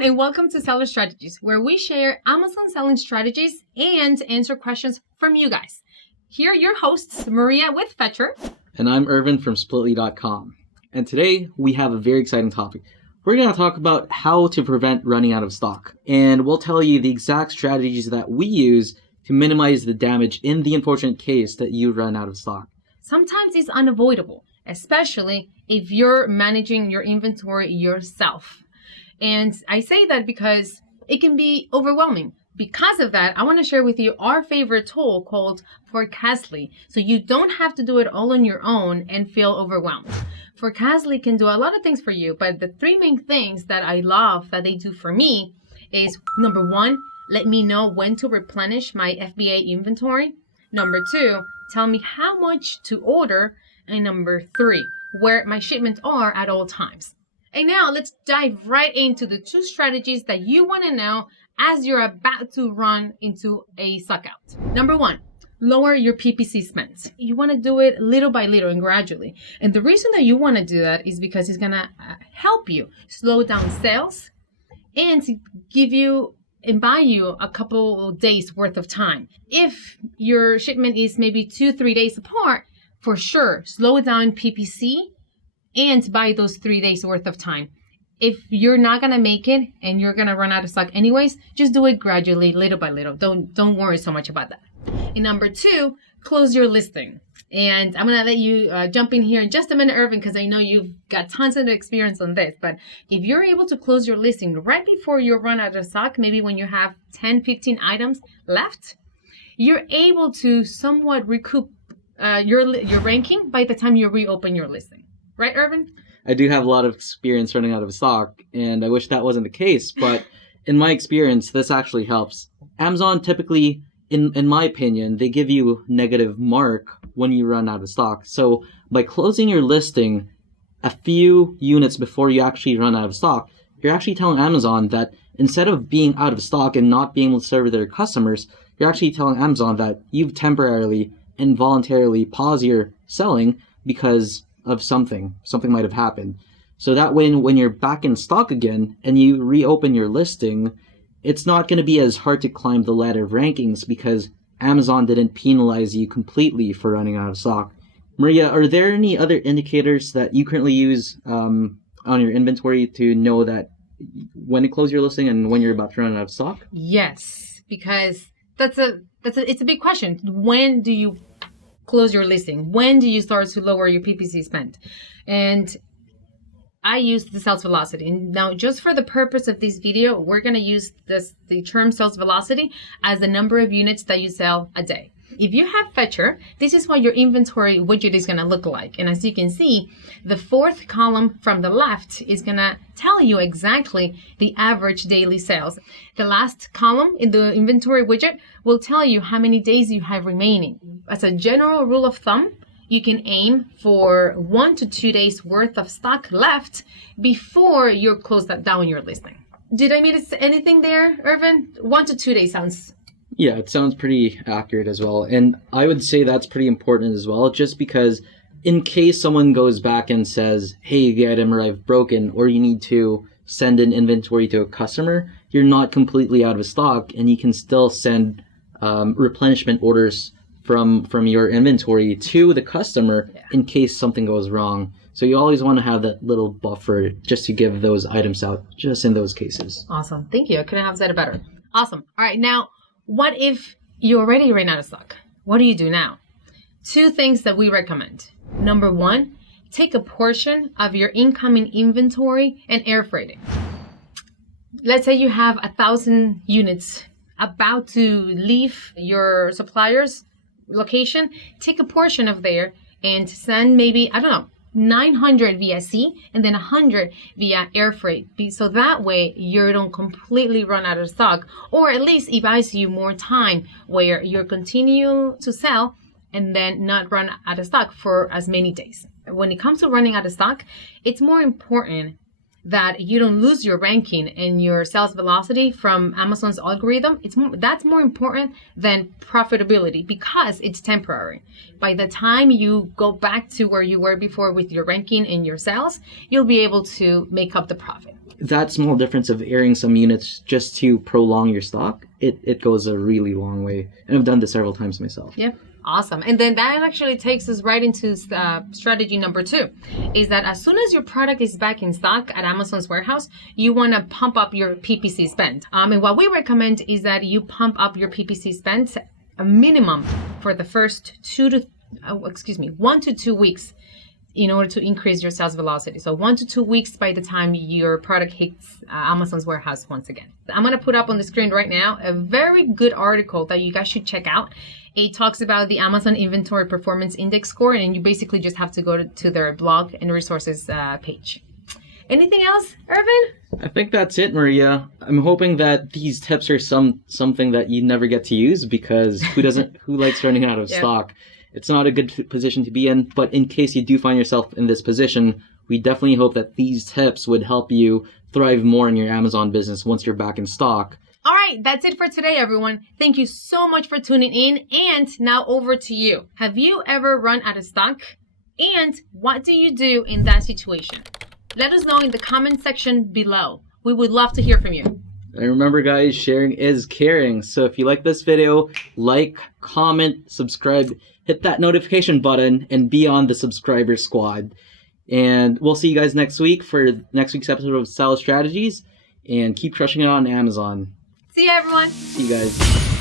everyone, and welcome to Seller Strategies, where we share Amazon selling strategies and answer questions from you guys. Here are your hosts, Maria with Fetcher. And I'm Ervin from Splitly.com. And today we have a very exciting topic. We're going to talk about how to prevent running out of stock. And we'll tell you the exact strategies that we use to minimize the damage in the unfortunate case that you run out of stock. Sometimes it's unavoidable, especially if you're managing your inventory yourself. And I say that because it can be overwhelming. Because of that, I want to share with you our favorite tool called Forecastly. So you don't have to do it all on your own and feel overwhelmed. Forecastly can do a lot of things for you, but the three main things that I love that they do for me is, number one, let me know when to replenish my FBA inventory. Number two, tell me how much to order. And number three, where my shipments are at all times. And now let's dive right into the two strategies that you want to know as you're about to run into a suck out. Number one, lower your PPC spends. You want to do it little by little and gradually. And the reason that you want to do that is because it's going to help you slow down sales and give you and buy you a couple days worth of time. If your shipment is maybe 2-3 days apart, for sure, slow down PPC and buy those 3 days worth of time. If you're not gonna make it and you're gonna run out of stock anyways, just do it gradually, little by little. Don't worry so much about that. And number two, close your listing. And I'm gonna let you jump in here in just a minute, Ervin, because I know you've got tons of experience on this. But if you're able to close your listing right before you run out of stock, maybe when you have 10, 15 items left, you're able to somewhat recoup your ranking by the time you reopen your listing. Right, Ervin? I do have a lot of experience running out of stock, and I wish that wasn't the case, but in my experience, this actually helps. Amazon typically, in my opinion, they give you negative mark when you run out of stock. So by closing your listing a few units before you actually run out of stock, you're actually telling Amazon that instead of being out of stock and not being able to serve their customers, you're actually telling Amazon that you've temporarily and voluntarily paused your selling because of something might have happened. So that when you're back in stock again and you reopen your listing, it's not going to be as hard to climb the ladder of rankings because Amazon didn't penalize you completely for running out of stock. Maria, are there any other indicators that you currently use on your inventory to know that when to close your listing and when you're about to run out of stock? Yes, because it's a big question. When do you close your listing? When do you start to lower your PPC spend? And I use the sales velocity. And now, just for the purpose of this video, we're going to use the term sales velocity as the number of units that you sell a day. If you have Fetcher, this is what your inventory widget is going to look like. And as you can see, the fourth column from the left is going to tell you exactly the average daily sales. The last column in the inventory widget will tell you how many days you have remaining. As a general rule of thumb, you can aim for 1 to 2 days worth of stock left before you close that down your listing. Did I miss anything there, Ervin? 1 to 2 days sounds... Yeah, it sounds pretty accurate as well. And I would say that's pretty important as well, just because in case someone goes back and says, hey, the item arrived broken, or you need to send an inventory to a customer, you're not completely out of stock and you can still send replenishment orders from your inventory to the customer in case something goes wrong. So you always want to have that little buffer just to give those items out just in those cases. Awesome. Thank you. I couldn't have said it better. Awesome. All right. Now, what if you already ran out of stock? What do you do now? Two things that we recommend. Number one, take a portion of your incoming inventory and air freight it. Let's say you have 1,000 units about to leave your supplier's location. Take a portion of there and send maybe, 900 via sea and then 100 via air freight. So that way you don't completely run out of stock, or at least it buys you more time where you continue to sell and then not run out of stock for as many days. When it comes to running out of stock, it's more important that you don't lose your ranking and your sales velocity from Amazon's algorithm. That's more important than profitability because it's temporary. By the time you go back to where you were before with your ranking and your sales, you'll be able to make up the profit. that small difference of airing some units just to prolong your stock, it goes a really long way. And I've done this several times myself. Yep. Awesome. And then that actually takes us right into strategy number 2, is that as soon as your product is back in stock at Amazon's warehouse, you want to pump up your PPC spend. And what we recommend is that you pump up your PPC spend a minimum for the first 1 to 2 weeks in order to increase your sales velocity. So 1 to 2 weeks by the time your product hits Amazon's warehouse once again. I'm going to put up on the screen right now a very good article that you guys should check out. It talks about the Amazon Inventory Performance Index score, and you basically just have to go to their blog and resources page. Anything else, Ervin? I think that's it, Maria. I'm hoping that these tips are something that you never get to use, because who likes running out of stock? It's not a good position to be in, but in case you do find yourself in this position, we definitely hope that these tips would help you thrive more in your Amazon business once you're back in stock. All right, that's it for today, everyone. Thank you so much for tuning in. And now over to you. Have you ever run out of stock? And what do you do in that situation? Let us know in the comment section below. We would love to hear from you. And remember, guys, sharing is caring. So if you like this video, like, comment, subscribe, hit that notification button, and be on the subscriber squad. And we'll see you guys next week for next week's episode of Sales Strategies. And keep crushing it on Amazon. See you, everyone. See you guys.